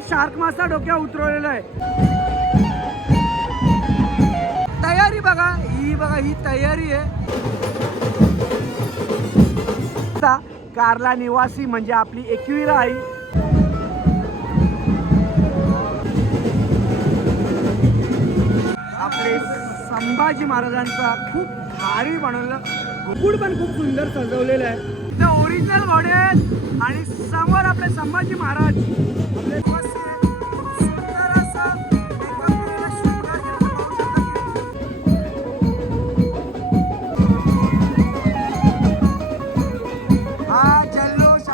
Direct shark मासा डोक्यावर उतरवलेला आहे. तयारी बघा ही तयारी आहे. कारला निवासी म्हणजे आपली एकविरा आई. आपले संभाजी महाराजांचा खूप भारी बनवलेलं गुकुड पण खूप सुंदर सजवलेलं आहे. ते ओरिजिनल घोडे आहेत आणि समोर आपले संभाजी महाराज आपले सुंदर असं हा जल्लोष.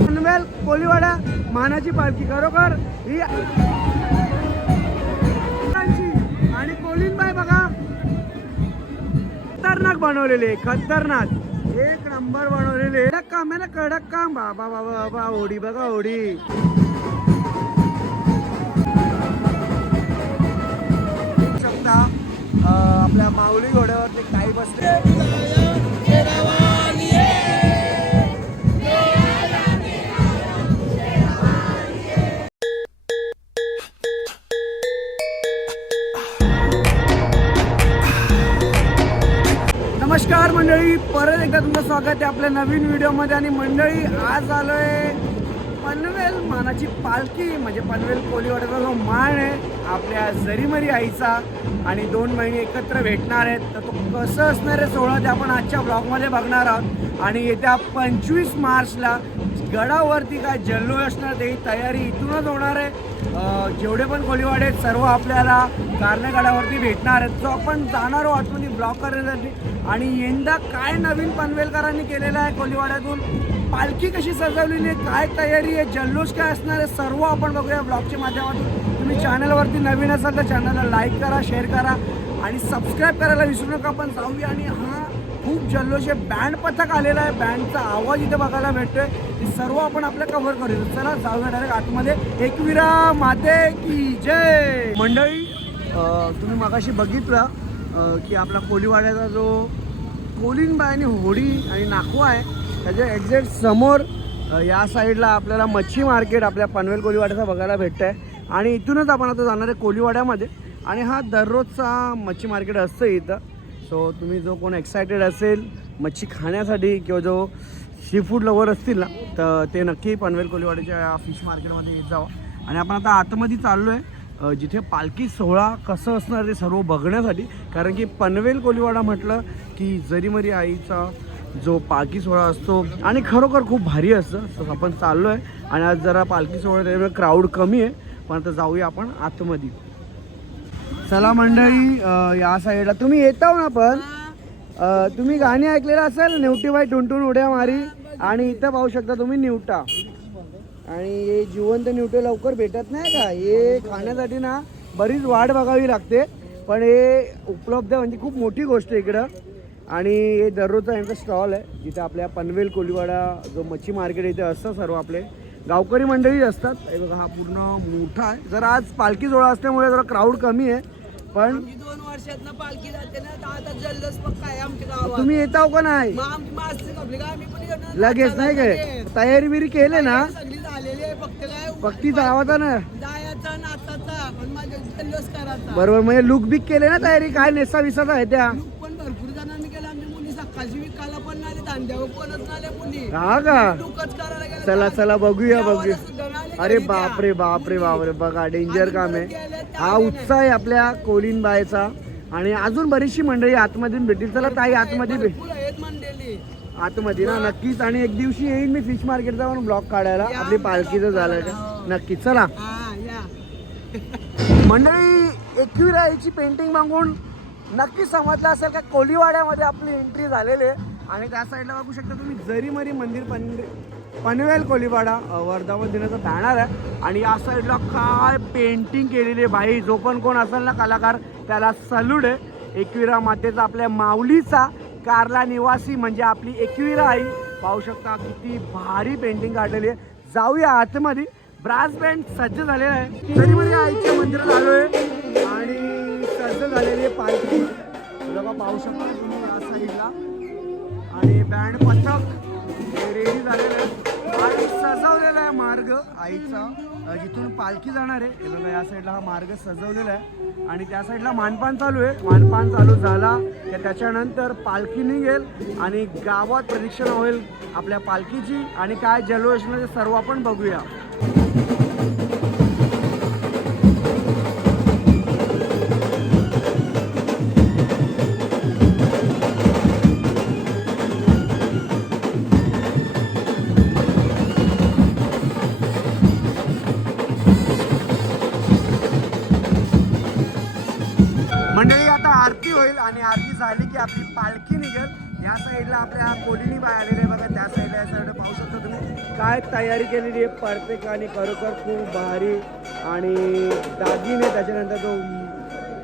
पनवेल कोलीवाडा मानाची पालखी खरोखर ही. आणि कोलीनबाई बघा खतरनाक बनवलेले, खतरनाक एक नंबर बनवलेले. कडक काम आहे ना, कडक काम. बाबा बाबा बाबा ओढी बघा ओढी. शकता आपल्या माऊली घोड्यावरती काही बसले. नमस्कार मंडळी, परत एकदा तुमचं स्वागत आहे आपल्या नवीन व्हिडिओमध्ये. आणि मंडळी आज आलोय पनवेल मानाची पालखी म्हणजे पनवेल कोलीवाड्याचा जो मान आहे आपल्या जरीमरी आईचा आणि 2 महिने एकत्र भेटणार आहेत. तर तो कसं असणार आहे सोहळा ते आपण आजच्या ब्लॉगमध्ये बघणार आहोत. आणि येत्या 25 मार्चला गडावरती काय जल्लोष असणार ते तयारी इथूनच होणार आहे. जेवढे पण कोलीवाडे आहेत सर्व आपल्याला कारणे गडावरती भेटणार आहेत. जो आपण जाणार आहोत आतमध्ये ब्लॉग करण्यासाठी. आणि यंदा काय नवीन पनवेलकरांनी केलेलं आहे कोलीवाड्यातून, पालखी कशी सजवलेली आहे, काय तयारी आहे, जल्लोष काय असणार आहे, सर्व आपण बघूया ब्लॉगच्या माध्यमातून. तुम्ही चॅनलवरती नवीन असाल तर चॅनलला लाईक करा, शेअर करा आणि सबस्क्राईब करायला विसरू नका. आपण जाऊया. आणि हा खूप जल्लोष आहे. बँड पथक आलेला आहे, बँडचा आवाज इथे बघायला भेटतोय. हे सर्व आपण आपल्या कव्हर करूया. चला जाऊया डायरेक्ट आतमध्ये. एकविरा माते की जय. मंडळी तुम्ही मगाशी बघितलं की आपला कोलीवाड्याचा जो कोलीनबाई आणि होडी आणि नाकवा आहे त्याच्या एक्झॅक्ट समोर या साईडला आपल्याला मच्छी मार्केट आपल्या पनवेल कोलीवाड्याचा बघायला भेटतं आहे. आणि इथूनच आपण आता जाणार आहे कोलीवाड्यामध्ये. आणि हा दररोजचा मच्छी मार्केट असतं इथं. सो तुम्ही जो कोण एक्सायटेड असेल मच्छी खाण्यासाठी किंवा जो सी फूड लवर असतील ना तर ते नक्की पनवेल कोलीवाड्याच्या फिश मार्केटमध्ये येत जावं. आणि आपण आता आतमध्ये चाललो आहे जिथे पालखी सोहळा कसं असणार ते सर्व बघण्यासाठी. कारण की पनवेल कोलीवाडा म्हटलं की जरीमरी आईचा जो पालखी सोहळा असतो आणि खरोखर खूप भारी असतं. सो आपण चाललो आहे आणि आज जरा पालखी सोहळा त्यामुळे क्राऊड कमी आहे. पण आता जाऊया आपण आतमध्ये. चला मंडळी या साईडला तुम्ही येता ना पण तुम्ही गाणी ऐकलेलं असेल नेवटीबाई टुनटुन उड्या मारी. आणि इथं पाहू शकता तुम्ही निवटा. आणि हे जिवंत निवटे लवकर भेटत नाही का, हे खाण्यासाठी ना बरीच वाट बघावी लागते. पण हे उपलब्ध म्हणजे खूप मोठी गोष्ट आहे इकडं. आणि हे दररोजचा यांचा स्टॉल आहे जिथे आपल्या पनवेल कोलीवाडा जो मच्छी मार्केट इथे असतं सर्व आपले गावकरी मंडळी असतात. हे बघा हा पूर्ण मोठा आहे. जर आज पालखी सोहळा असल्यामुळे जरा क्राऊड कमी आहे. पण 2 वर्षातनं पालखी जाते ना, आता जल्लोष पक्का आहे आमच्या गावात. तुम्ही येताव का नाही लगेच नाही काय तयारी बिरी केले ना सगळी झालेली आहे. फक्त काय पक्की जावाचा ना जायचा नाचाचा पण माझ्या जल्लोष करायचा. बरोबर. म्हणजे लुक बिक केले ना तयारी काय नेसा विसाचा आहे त्या लूक पण भरपूर जणांनी केलं. आमच्या मुली सकाळची विकायला पण नाही, धांद्यावर कोणच नाही मुली. हा का लुकच करायला गेल्या. चला चला बघूया बघूया. सुद्धा नाही अरे घरी त्या. बापरे बापरे बापरे बघा डेंजर काम आहे. हा उत्साह आहे आपल्या कोलीनबाईचा. आणि अजून बरीचशी मंडळी आतमधून भेटतील. चला ताई आतमध्ये भरपूर आहेत मंडळी आतमध्ये ना नक्कीच. आणि एक दिवशी येईन मी फिश मार्केट जाऊन ब्लॉग काढायला आपली पालखीचं झालं का नक्कीच. चला हा या मंडळी एकविरा आईची पेंटिंग बघून नक्की समजलं असेल का कोलीवाड्यामध्ये आपली एंट्री झालेली आहे. आणि त्या साईडला बघू शकता तुम्ही जरीमरी मंदिर पनवेल कोलीवाडा वर्धापन दिनाचा बॅनर आहे. आणि या साईडला काय पेंटिंग केलेली आहे भाई. जो पण कोण असेल ना कलाकार त्याला सल्यूट आहे. एकविरा मातेचा आपल्या माऊलीचा कारला निवासी म्हणजे आपली एकविरा आई पाहू शकता किती भारी पेंटिंग काढलेली आहे. जाऊया आतमध्ये. ब्रास बँड सज्ज झालेला आहे. जरीमरी आईच्या मंदिरात आलोय आणि सज्ज झालेली आहे पालखी लोक पाहू शकता तुम्ही या साईडला. आणि बँड पथक रेडी झालेलं आहे आणि सजवलेला आहे मार्ग आईचा जिथून पालखी जाणार आहे. हे बघा या साईडला हा मार्ग सजवलेला आहे आणि त्या साईडला मानपान चालू आहे. मानपान चालू झाला की त्याच्यानंतर पालखी निघेल आणि गावात प्रदक्षिणा होईल आपल्या पालखीची आणि काय जल्लोषाचे सर्व आपण बघूया. मंडळी आता आरती होईल आणि आरती झाली की आपली पालखी निघेल. या साईडला आपल्या कोलिनी बाय आलेले बघा, त्या साईडला या साईडला पाहू शकता तुम्ही काय तयारी केलेली आहे प्रत्येकाने. खरोखर खूप भारी आणि दागिने त्याच्यानंतर तो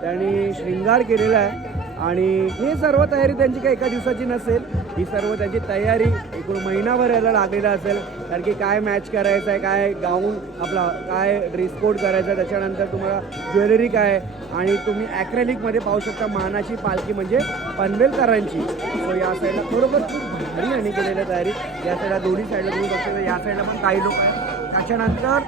त्यांनी शृंगार केलेला आहे आणि हे सर्व तयारी त्यांची काही एका दिवसाची नसेल. ही सर्व त्यांची तयारी एकूण महिनाभर यायला लागलेला असेल. कारण की काय मॅच करायचं आहे, काय गाऊन आपला काय ड्रेस कोड करायचा आहे, त्याच्यानंतर तुम्हाला ज्वेलरी काय आणि तुम्ही ॲक्रेलिकमध्ये पाहू शकता मानाची पालखी म्हणजे पनवेलकरांची. सो या साईडला खरोखर खूप भारी आणि केलेली तयारी. या साईडला दोन्ही साईडला तुम्ही बघता, या साईडला पण काही लोक आहेत. त्याच्यानंतर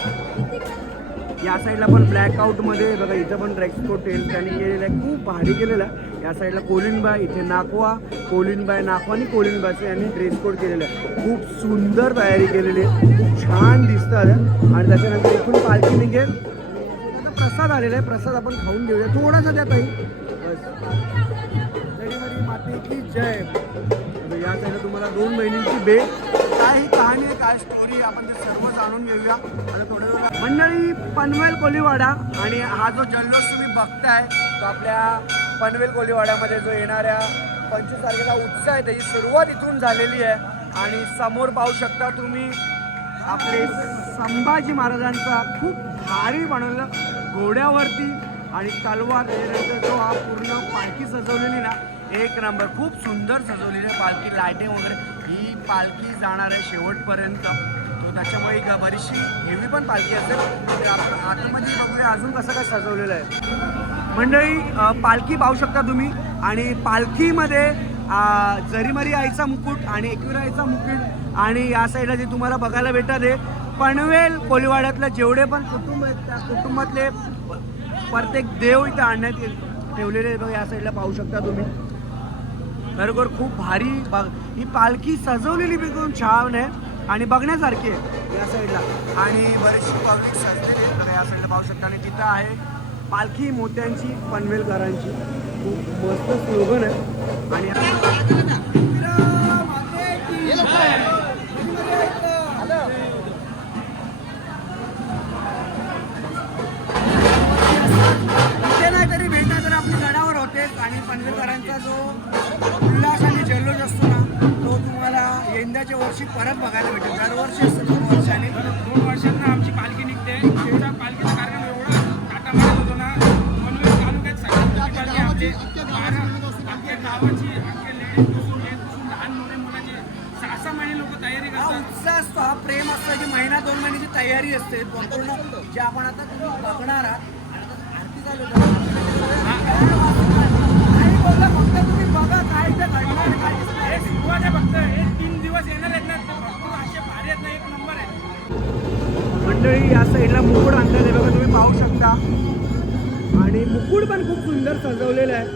या साईडला पण ब्लॅकआउटमध्ये बघा इथं पण ड्रेस कोड त्यांनी केलेलं आहे, खूप भारी केलेलं आहे. या साईडला कोलिनबाई, इथे नाकवा, कोलिनबाई नाकवा आणि कोलिनबाईचं यांनी ड्रेस कोड केलेलं आहे. खूप सुंदर तयारी केलेली आहे, खूप छान दिसतात. आणि त्याच्यानंतर इथून पालखी निघेल. आता प्रसाद आलेला आहे, प्रसाद आपण खाऊन घेऊया थोडासा त्या ताई. बस माते की जय. या साईडला तुम्हाला 2 महिन्यांची भेट, काय ही कहाणी आहे, काय स्टोरी आपण ते सर्व जाणून घेऊया. आता थोडं मंडळी पनवेल कोलीवाडा आणि हा जो जल्लोष तुम्ही बघताय तो आपल्या पनवेल कोलीवाड्यामध्ये जो येणाऱ्या 25 तारखेचा उत्सव आहे त्याची सुरुवात इथून झालेली आहे. आणि समोर पाहू शकता तुम्ही आपले संभाजी महाराजांचा खूप भारी बनवलेला घोड्यावरती आणि तलवार त्याच्यानंतर जो हा पूर्ण पालखी सजवलेली ना एक नंबर, खूप सुंदर सजवलेली आहे पालखी. लायटिंग वगैरे ही पालखी जाणार आहे शेवटपर्यंत, तो त्याच्यामुळे एक बरीचशी हेवी पण पालखी असेल. तर आपण आतमध्ये बघूया अजून कसं काय सजवलेलं आहे. मंडळी पालखी पाहू शकता तुम्ही आणि पालखीमध्ये जरीमरी आईचा मुकुट आणि एकविरा आईचा मुकुट आणि या साईडला जे तुम्हाला बघायला भेटत आहे पनवेल कोलीवाड्यातले जेवढे पण कुटुंब आहेत त्या कुटुंबातले प्रत्येक देव इथं आणण्यात ठेवलेले बघा. या साईडला पाहू शकता तुम्ही खरोखर खूप भारी ही पालखी सजवलेली बिलकुल छान आहे आणि बघण्यासारखी आहे या साईडला. आणि बरेचशी पब्लिक सजलेली आहे बघा या साईडला पाहू शकता. आणि तिथं आहे पालखी मोत्यांची पनवेलकरांची, खूप मस्त स्लोगन आहे. आणि इथे नाही तरी भेटणार तर आपली गडावर होतेच. आणि पनवेलकरांचा जो उल्हास आणि जल्लोष असतो ना तो तुम्हाला यंदाच्या वर्षी परत बघायला भेटेल. दरवर्षी असतो 2 वर्षांनी. 2 वर्षांना आमची पालखी निघते. त्याचा पालखीचा कार्यक्रम एवढा थाटामाटात होतो ना. पनवेल तालुक्यात सगळ्यात मोठी पालखी आमच्या गावाची, आमच्या लेडीजपासून लहान मोठ्या मुलाची 6-6 महिने लोक तयारी हा करतात. उत्साह असतो, हा प्रेम असतो की महिना 2 महिन्याची तयारी असते पूर्ण. जे आपण आता तुम्ही बघणार आहात आरती चालू फक्त तुम्ही बघा काय ते घडणार काय दिसणार. हे सुरुवात आहे फक्त. हे 3 दिवस येणार आहेत ना ते भरपूर असे भारी आहेत ना, एक नंबर आहे. मंडळी या साईडला मुकुट आणलेलं आहे बघा तुम्ही पाहू शकता. आणि मुकुट पण खूप सुंदर सजवलेला आहे.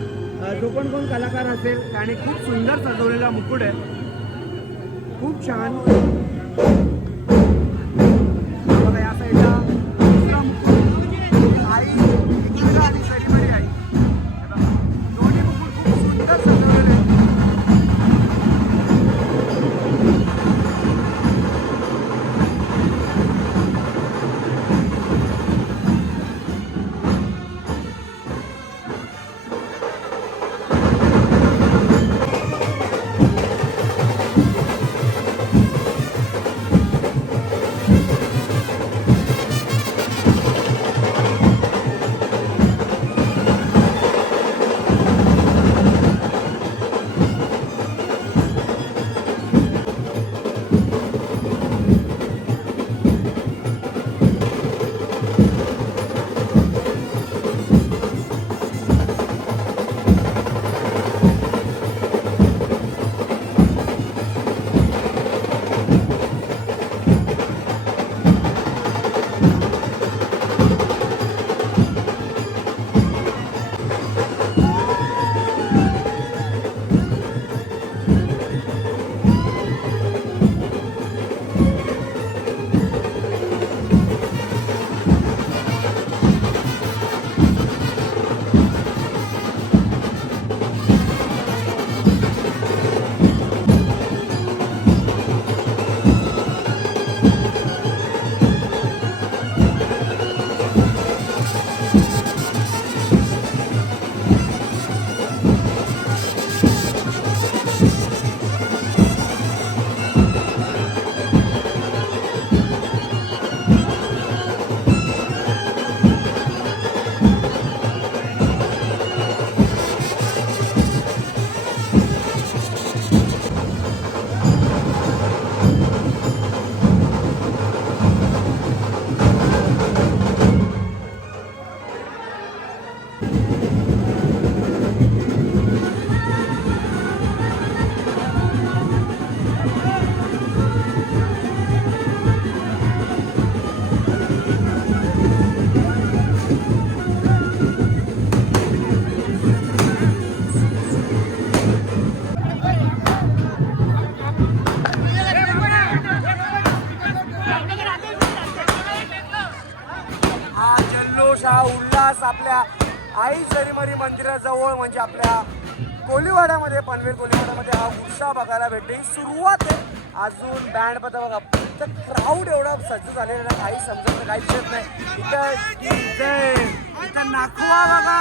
जो पण कोण कलाकार असेल त्याने खूप सुंदर सजवलेला मुकुट आहे, खूप छान. बघा या साईडला दुसरा मुकुट आई एकविरा आणि जरीमरी आई, दोन्ही मुकुट खूप सुंदर सजवलेले आहेत. आपल्या आई जरीमरी मंदिराजवळ म्हणजे आपल्या कोलीवाड्यामध्ये पनवेल कोलीवाड्यामध्ये हा उत्साह बघायला भेटते. ही सुरुवात आहे. अजून बँड पता बघा तर क्राऊड एवढा सज्ज झालेला आहे, काही समजत नाही, काही दिसत नाही. इथं नाखवा बघा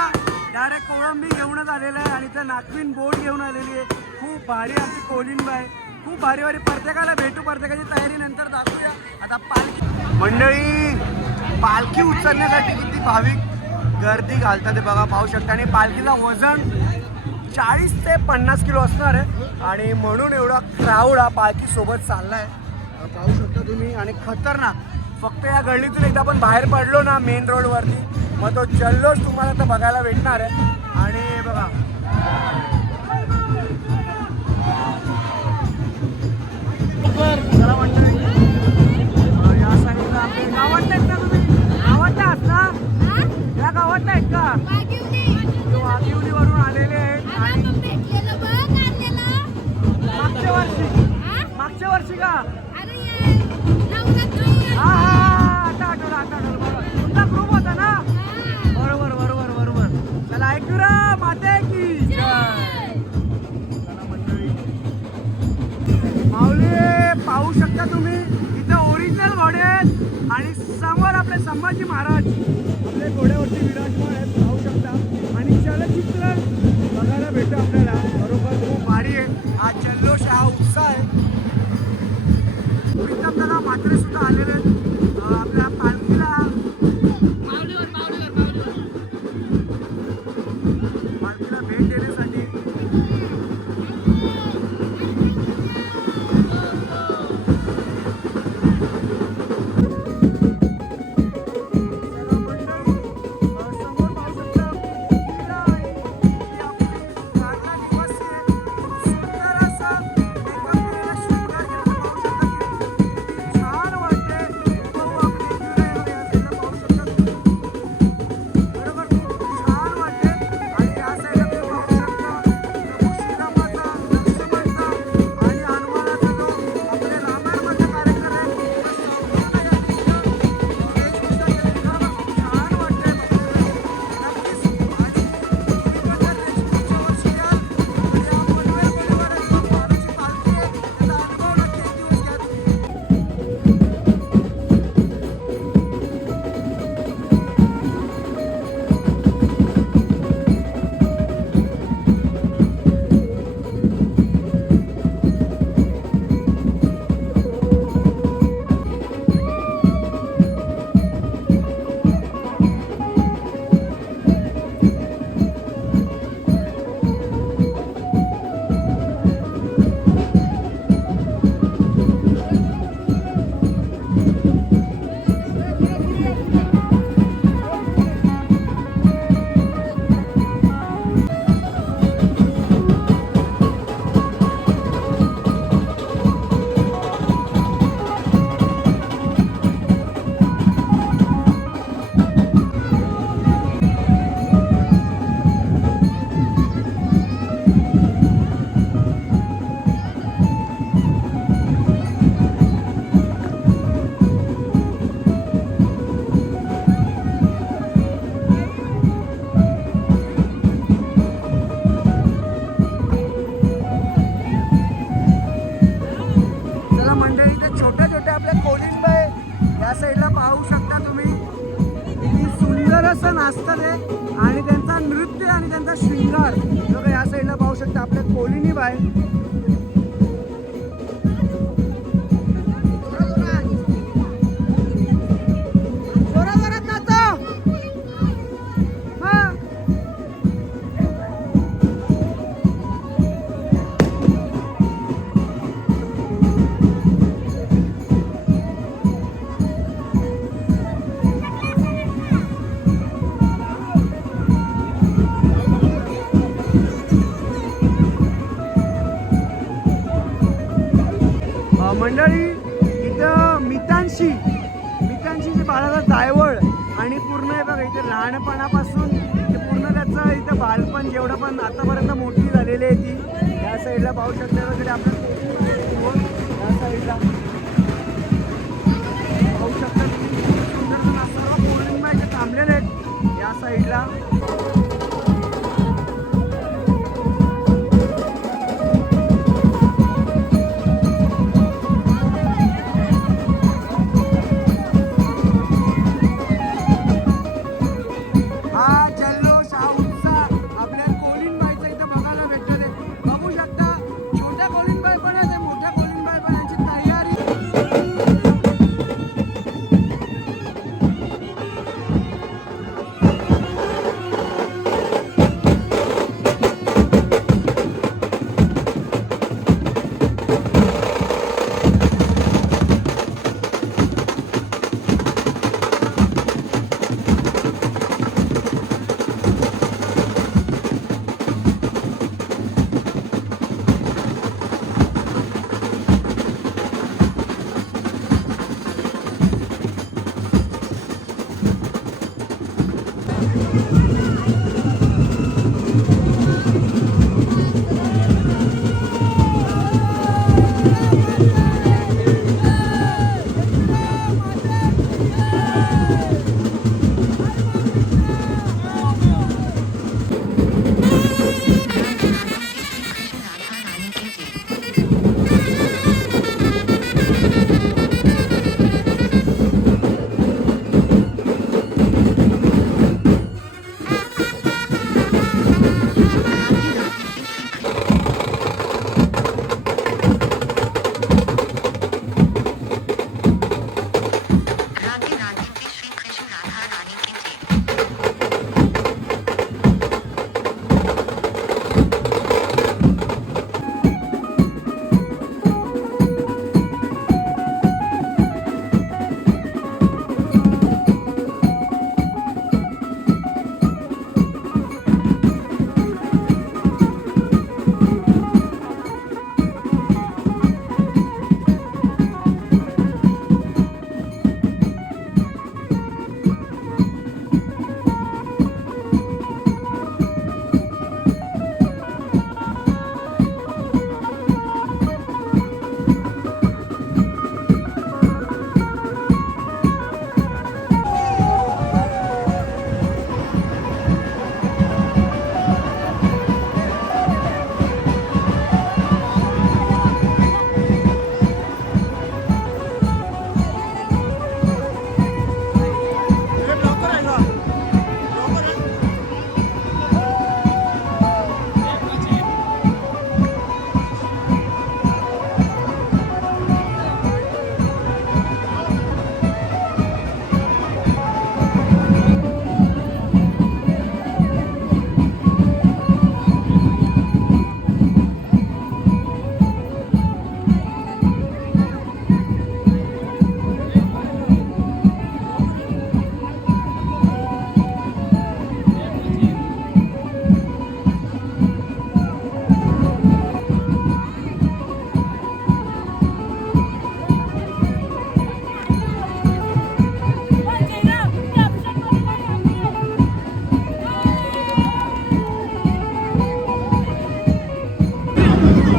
डायरेक्ट कोळंबी घेऊनच आलेला आहे आणि इथं नागवीन बोट घेऊन आलेली आहे. खूप भारी आमची कोलिंबा आहे, खूप भारी भारी. प्रत्येकाला भेटू, प्रत्येकाची तयारी नंतर दाखवूया. आता पालखी मंडळी, पालखी उचलण्यासाठी किती भाविक गर्दी घालतात ते बघा, पाहू शकता. आणि पालखीला वजन 40 ते 50 किलो असणार आहे आणि म्हणून एवढा क्राऊड हा पालखीसोबत चालला आहे, पाहू शकता तुम्ही. आणि खतरनाक, फक्त या गल्लीतून एकदा आपण बाहेर पडलो ना मेन रोडवरती, मग तो जल्लोष तुम्हाला तर बघायला भेटणार आहे. आणि बघा चला मंडळी, या साईडला आपले गावात आहेत का तुम्ही? गावात आहात ना? या गावात आहेत का? वाघिवलीवरून आलेले आहेत. आणि मागच्या वर्षी का? हा आता आठवलं बरोबर. तुमचा ग्रुप होता ना? बरोबर. चला ऐकूरा माते की जय. चला मंडळी, माऊली पाहू शकता तुम्ही, इथं ओरिजिनल घोडे आहेत आणि समोर आपले संभाजी महाराज आपल्या घोड्यावरती विराजमान आहेत, पाहू शकता. आणि चलचित्र बघायला भेटतं आपल्याला, बरोबर. खूप भारी आहे हा जल्लोष, हा उत्साह आहे. प्रीतम दादा म्हात्रे सुद्धा आलेले आहेत आपल्या पालखीला भेट देण्यासाठी. नाचतात आहे आणि त्यांचा नृत्य आणि त्यांचा शृंगार बघा या साईडला पाहू शकता आपल्या कोलिनी बाय. मंडळी इथं मितांशीचे बाळाला जायवळ आणि पूर्ण आहे बघा इथे लहानपणापासून ते पूर्ण त्याचं इथं बालपण जेवढं पण आतापर्यंत मोठी झालेली आहे ती. या साईडला पाहू शकता वगैरे आपल्या या साईडला पाहू शकता सर्व पौर्णिमा इथे थांबलेले आहेत या साईड. साईडला. हा जल्लोष, हा उत्साह आपल्या कोलिनबाईचा इथं बघायला भेटतो ते. बघू शकता छोट्या कोलिनबाई पण आहे, मोठ्या कोलिनबाई पण यांची तयारी.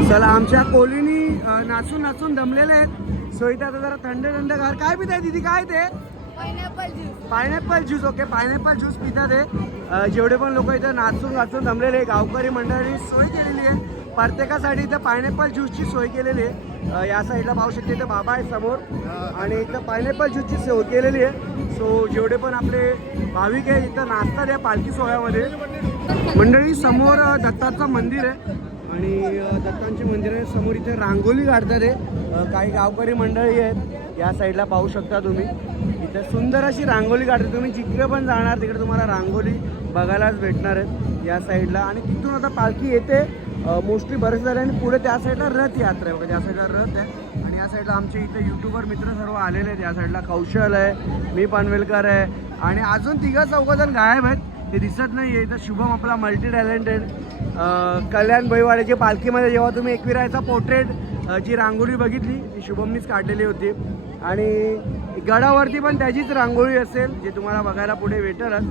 चला आमच्या कोलिनी नाचून नाचून दमलेले आहेत. सो इथं आता जरा थंड थंड गार काय पिताय दीदी, काय ते pineapple juice. Okay, pineapple juice पितात आहे. जेवढे पण लोक इथं नाचून नाचून दमलेले गावकरी मंडळाने सोय केलेली आहे. प्रत्येकासाठी इथं पायनॅपल ज्यूसची सोय केलेली आहे. या साईडला पाहू शकते इथं बाबा आहे समोर आणि इथं पायनॅपल ज्यूसची सोय केलेली आहे. सो जेवढे पण आपले भाविक आहे इथं नाचतात या पालखी सोहळ्यामध्ये. मंडळी समोर दत्ताचं मंदिर आहे आणि दत्तांची मंदिर समोर इथे रांगोली काढतात आहे. काही गावकरी मंडळी आहेत या साईडला पाहू शकता तुम्ही. इथे सुंदर अशी रांगोली काढते. तुम्ही जिकडे पण जाणार तिकडे तुम्हाला रांगोली बघायलाच भेटणार आहेत या साईडला. आणि तिथून आता पालखी येते मोस्टली बरेच झाले आणि पुढे त्या साईडला रथ यात्रा आहे बघा. त्या साईडला रथ आहे आणि या साईडला आमचे इथे यूट्यूबर मित्र सर्व आलेले आहेत. या साईडला कौशल आहे, मी पनवेलकर आहे आणि अजून तिघं चौघजण गायब आहेत, ते दिसत नाही आहे. इथं शुभम आपला मल्टी टॅलेंटेड कल्याण भैवाड्याची पालखीमध्ये जेव्हा तुम्ही एकविरायचा पोर्ट्रेट जी रांगोळी बघितली ती शुभमनीच काढलेली होती आणि गडावरती पण त्याचीच रांगोळी असेल जे तुम्हाला बघायला पुढे भेटेलच.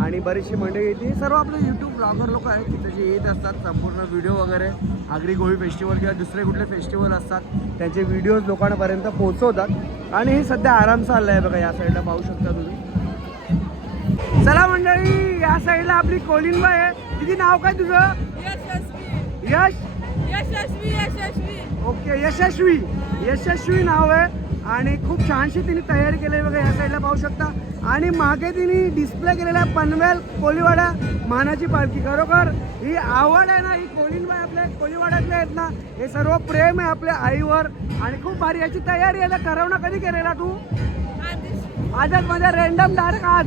आणि बरीचशी मंडळी येते. सर्व आपले यूट्यूब ब्लॉगर लोक आहेत तिथे जे येत असतात संपूर्ण व्हिडिओ वगैरे आगरी कोळी फेस्टिवल किंवा दुसरे कुठले फेस्टिवल असतात त्यांचे व्हिडिओज लोकांपर्यंत पोहोचवतात. आणि हे सध्या आराम चालला आहे बघा. या साईडला पाहू शकता तुम्ही. चला मंडळी, या साईडला आपली कोलिनबाई आहे. तिची नाव काय तुझं? यश. ओके, यशस्वी. यशस्वी नाव आहे आणि खूप छानशी तिने तयारी केली बघा. या साईडला पाहू शकता. आणि मागे तिने डिस्प्ले केलेला पनवेल कोलीवाडा मानाची पालखी. खरोखर ही आवड आहे ना, ही कोलिनबाई आपल्या कोलीवाड्यातले आहेत ना, हे सर्व प्रेम आहे आपल्या आईवर आणि खूप भारी. याची तयारी आहे. ठरवणं कधी केलेला तू? आजच म्हणजे रँडम डायरेक्ट आज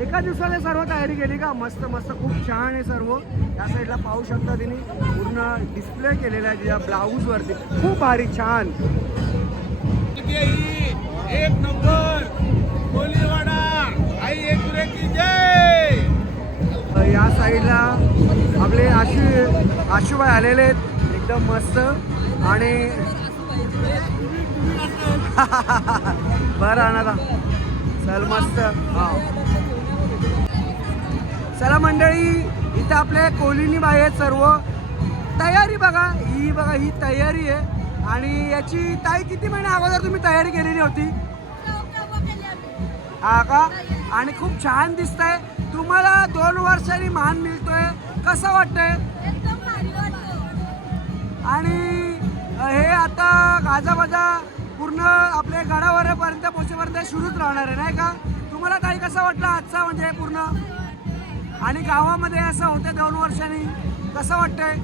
एका दिवसाला सर्व तयारी केली का? मस्त मस्त, खूप छान आहे सर्व. या साईडला पाहू शकता तिने पूर्ण डिस्प्ले केलेला आहे तिच्या ब्लाऊजवरती. खूप भारी, छान. एक नंबर कोलीवाडा आई एकरे की जय. या साईडला आपले आशुबाई आलेले आहेत एकदम मस्त. आणि बरं आणा चल मस्त. हा चला मंडळी, इथं आपले कोलिनी बाई आहेत सर्व. तयारी बघा, ही तयारी आहे. आणि याची ताई किती महिने अगोदर तुम्ही तयारी केलेली होती? हा का? आणि खूप छान दिसतंय. तुम्हाला 2 वर्षांनी मान मिळतोय, कसं वाटतंय? आणि हे आता गाजाबाजा पूर्ण आपले गडावरपर्यंत पोहोचेपर्यंत सुरूच राहणार आहे नाही का? तुम्हाला ताई कसं वाटलं आजचा म्हणजे पूर्ण? आणि गावामध्ये असं होतं 2 वर्षांनी, कसं वाटतंय?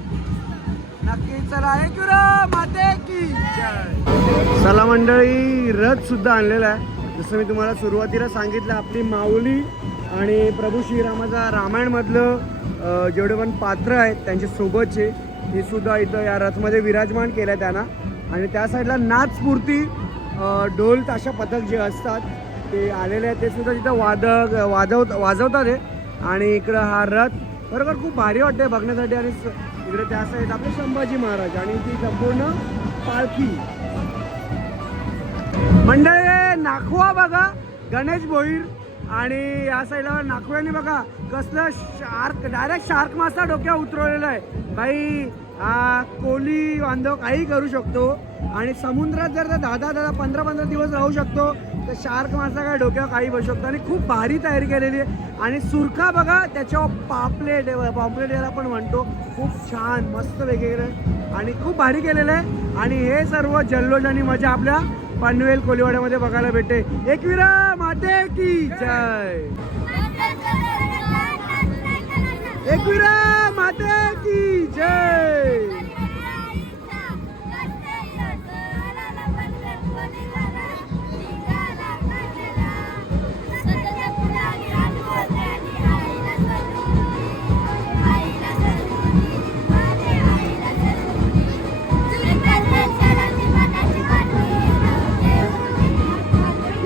नक्की. चला, माते की जय. चला मंडळी, रथ सुद्धा आणलेला आहे. जसं मी तुम्हाला सुरुवातीला सांगितलं, आपली माऊली आणि प्रभू श्रीरामाचा रामायणमधलं जेवढे पण पात्र आहेत त्यांचे सोबतचे हे सुद्धा इथं या रथमध्ये विराजमान केलं आहे त्यांना. आणि त्या साईडला नाचस्फूर्ती ढोल ताशा पथक जे असतात ते आलेले आहेत, ते सुद्धा तिथं वाजवतात आहे. आणि इकडं हा रथ बरोबर खूप भारी वाटते बघण्यासाठी. आणि इकडे त्या साईड आपले संभाजी महाराज आणि ती संपूर्ण पालखी. मंडळी, नाखवा बघा, गणेश भोईर. आणि या साईडला नाखव्याने बघा कसलं शार्क, डायरेक्ट शार्क मासा डोक्यावर उतरवलेला आहे. बाई कोली बांधव काही करू शकतो. आणि समुद्रात जर 10-10, 15-15 दिवस राहू शकतो, तर शार्क मासा काय डोक्यावर काही बसू शकतो. आणि खूप भारी तयारी केलेली आहे. आणि सुरखा बघा, त्याच्यावर पापलेट याला पण म्हणतो. खूप छान मस्त वेगवेगळं आणि खूप भारी केलेलं आहे. आणि हे सर्व जल्लोष आणि मजा आपल्या पनवेल कोलीवाड्यामध्ये बघायला भेटते. एकविरा माते की जय. एकविरा माते की जय.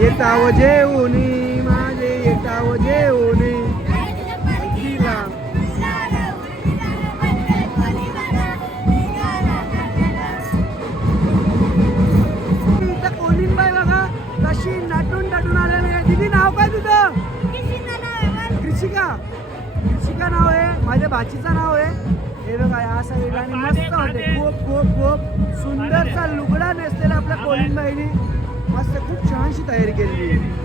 येताव जेवणी माझे, येताव जेवणी अखिला. इथं कोलिनबाई बघा कशी नटून आलेली आहे. दिदी नाव काय तुझं? कृषिका. कृषिका नाव आहे. माझ्या भाचीचं नाव आहे. हे बघा या साईडला. आणि मस्त होते, खूप खूप खूप सुंदरचा लुगडा नेसलेला आपल्या कोलिनबाईनी. मस्त खूप छानशी तयारी केलेली आहे.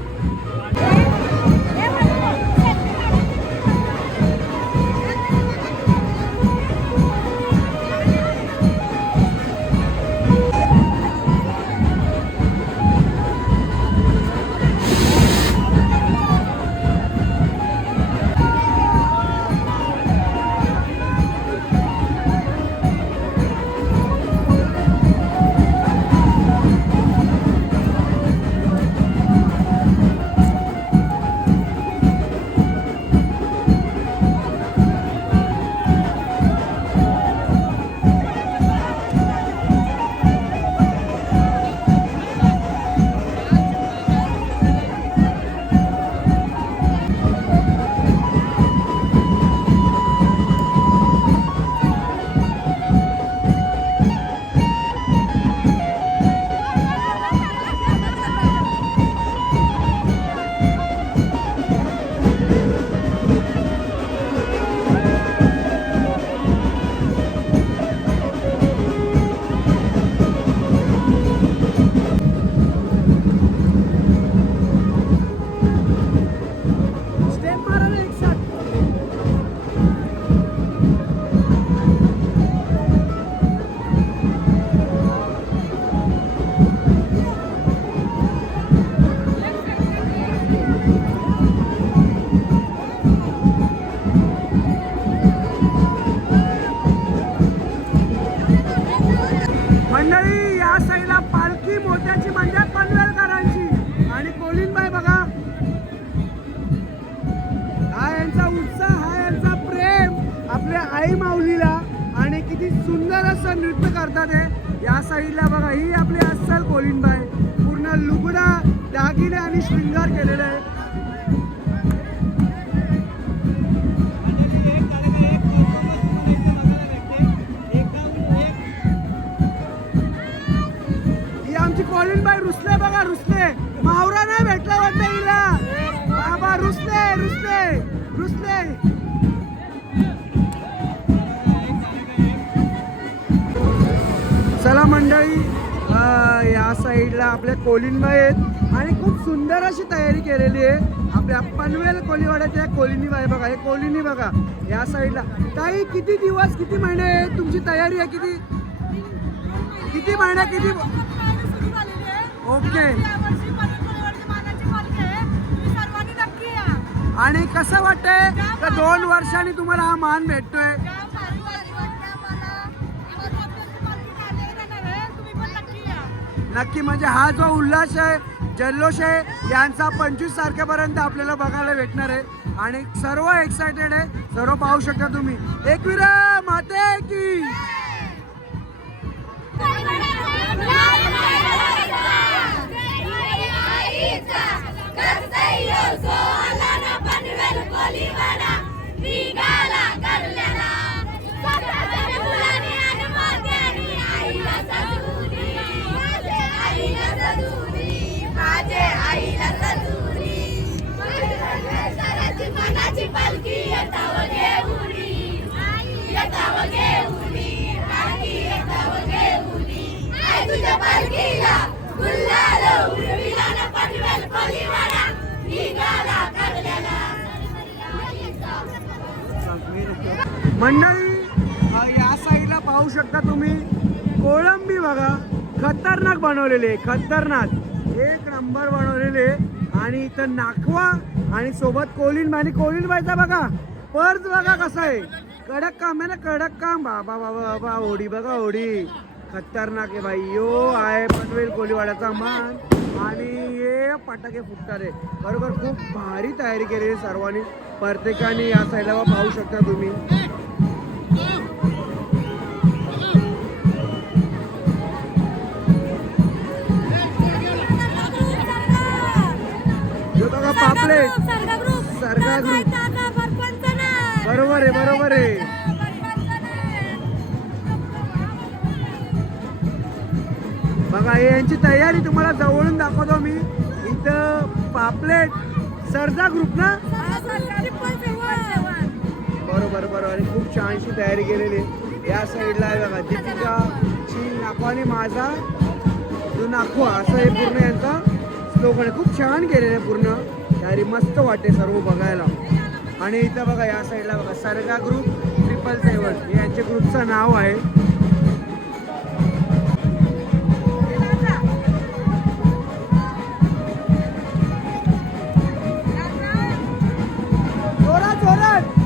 मंडळी या साईडला पालखी मोत्याची म्हणजे पनवेलकरांची आणि कोलिनबाई बघा, हा यांचा उत्साह, हा यांचा प्रेम आपल्या आई माऊलीला आणि किती सुंदर असं नृत्य करतात हे. या साईडला बघा ही आपली अस्सल कोलिनबाई, पूर्ण लुगडा दागिने आणि शृंगार केलेला आहे. ही आमची कोलिनबाई रुसले बघा, रुसले. मावरा नाही भेटला वाटतं हिला. बाबा रुसले रुसले रुसले. चला मंडळी, या साईडला आपल्या कोलिनबाई आहेत आणि खूप सुंदर अशी तयारी केलेली आहे आपल्या पनवेल कोलीवाड्याच्या कोलिनीबाई बघा. हे कोलिनी बघा या साईडला. ताई किती दिवस किती महिने तुमची तयारी आहे? किती किती महिने किती? ओके. आणि कसं वाटतंय का 2 वर्षांनी तुम्हाला हा मान भेटतोय? नक्की. म्हणजे हा जो उल्हास आहे, जल्लोष आहे यांचा 25 तारखेपर्यंत आपल्याला बघायला भेटणार आहे आणि सर्व एक्सायटेड आहे. सर्व पाहू शकता तुम्ही. एकविरा माते की. मंडळी या साईडला पाहू शकता तुम्ही कोळंबी बघा, खतरनाक बनवलेली आहे, खतरनाक एक नंबर बनवलेले. आणि इथं नाखवा आणि सोबत कोलिनबाई. आणि कोलिनबाईचा बघा पर्स बघा कसा आहे, कडक काम आहे ना, कडक काम. बाबा बाबा बाबा, ओढी बघा, ओढी खतरनाक आहे भाई. यो आहे पनवेल कोलीवाड्याचा मान आणि हे फटाके फुटतात आहे. बरोबर खूप भारी तयारी केलेली सर्वांनी, प्रत्येकाने या साईडला पाहू शकता तुम्ही. बघा पापलेट, सरगा ग्रुप. बरोबर आहे, बरोबर आहे. बघा हे यांची तयारी तुम्हाला जवळून दाखवतो मी. इथं पापलेट सरजा ग्रुप ना. बरोबर बरोबर. आणि खूप छानशी तयारी केलेली. या साईडला आहे बघा दीपिकाची नाखवा आणि माझा जो नाखवा, असं हे पूर्ण यांचा स्लोगन आहे. खूप छान केलेलं आहे पूर्ण तयारी, मस्त वाटते सर्व बघायला. आणि इथं बघा या साईडला बघा सरगा ग्रुप 777 हे यांच्या ग्रुपचं नाव आहे. जोरात जोरात.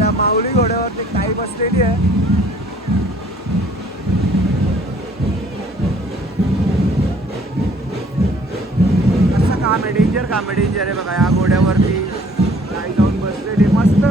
आपल्या माऊली घोड्यावरती ताई बसलेली आहे. असं काम आहे, डेंजर काम आहे, डेंजर आहे बघा. या घोड्यावरती ताई जाऊन बसलेली मस्त.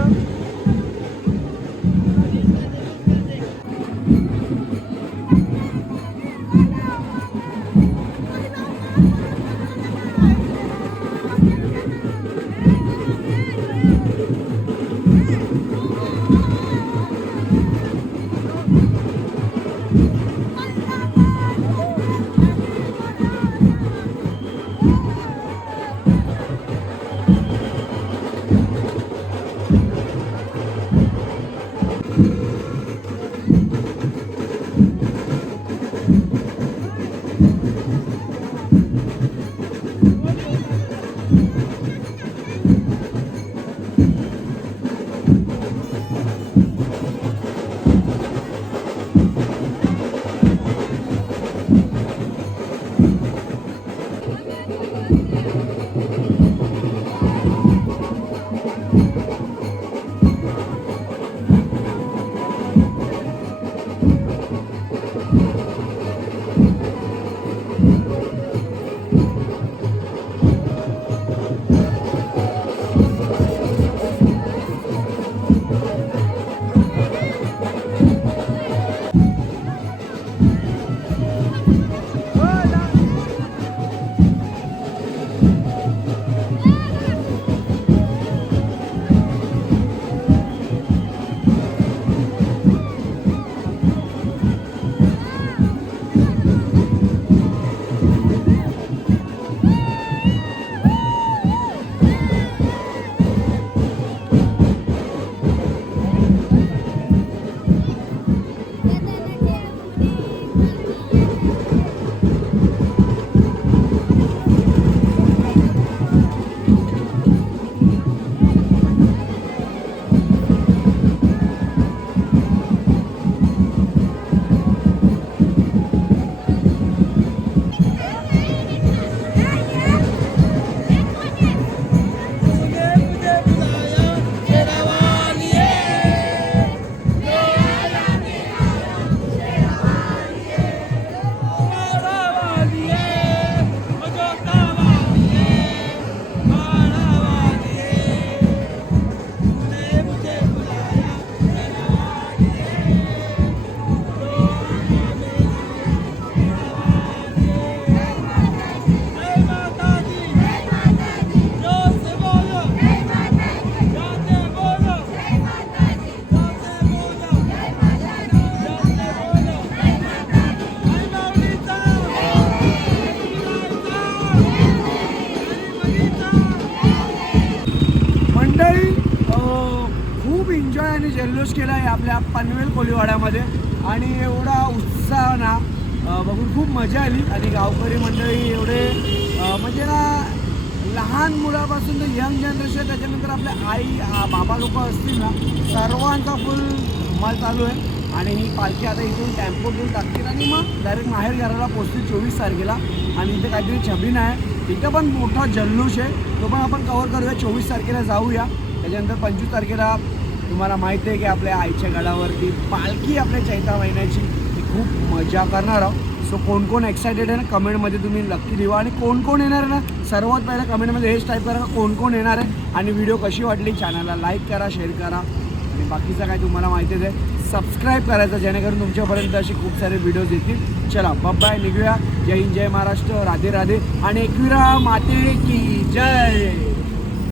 खूप एन्जॉय आणि जल्लोष केला आहे आपल्या पनवेल कोळीवाड्यामध्ये आणि एवढा उत्साह ना बघून खूप मजा आली. आणि गावकरी मंडळी एवढे म्हणजे ना लहान मुलापासून तर यंग जनरेशन, त्याच्यानंतर आपल्या आई बाबा लोक असतील ना, सर्वांचा फुल धमाल चालू आहे. आणि ही पालखी आता इथून टेम्पो घेऊन टाकतील आणि मग डायरेक्ट माहेर घराला पोचतील 24 तारखेला. आणि इथे काहीतरी छबिन आहे, इथं पण मोठा जल्लोष आहे, तो पण आपण कवर करूया. 24 तारखेला जाऊया. त्याच्यानंतर 25 तारखेला तुम्हाला माहिती आहे की आपल्या आईच्या गडावरती पालखी आपल्या चैत्र महिन्याची, ती खूप मजा करणार आहोत. सो कोण कोण एक्सायटेड आहे ना, कमेंटमध्ये तुम्ही नक्की लिहा. आणि कोण कोण येणार आहे ना, सर्वात पहिला कमेंटमध्ये हेच टाईप करा कोण कोण येणार आहे आणि व्हिडिओ कशी वाटली. चॅनलला लाईक करा, शेअर करा आणि बाकीचं काय तुम्हाला माहितीच आहे, सबस्क्राईब करायचं जेणेकरून तुमच्यापर्यंत असे खूप सारे व्हिडिओज येतील. चला बाय, निघूया. जय हिंद, जय महाराष्ट्र, राधे राधे आणि एकविरा माते की जय.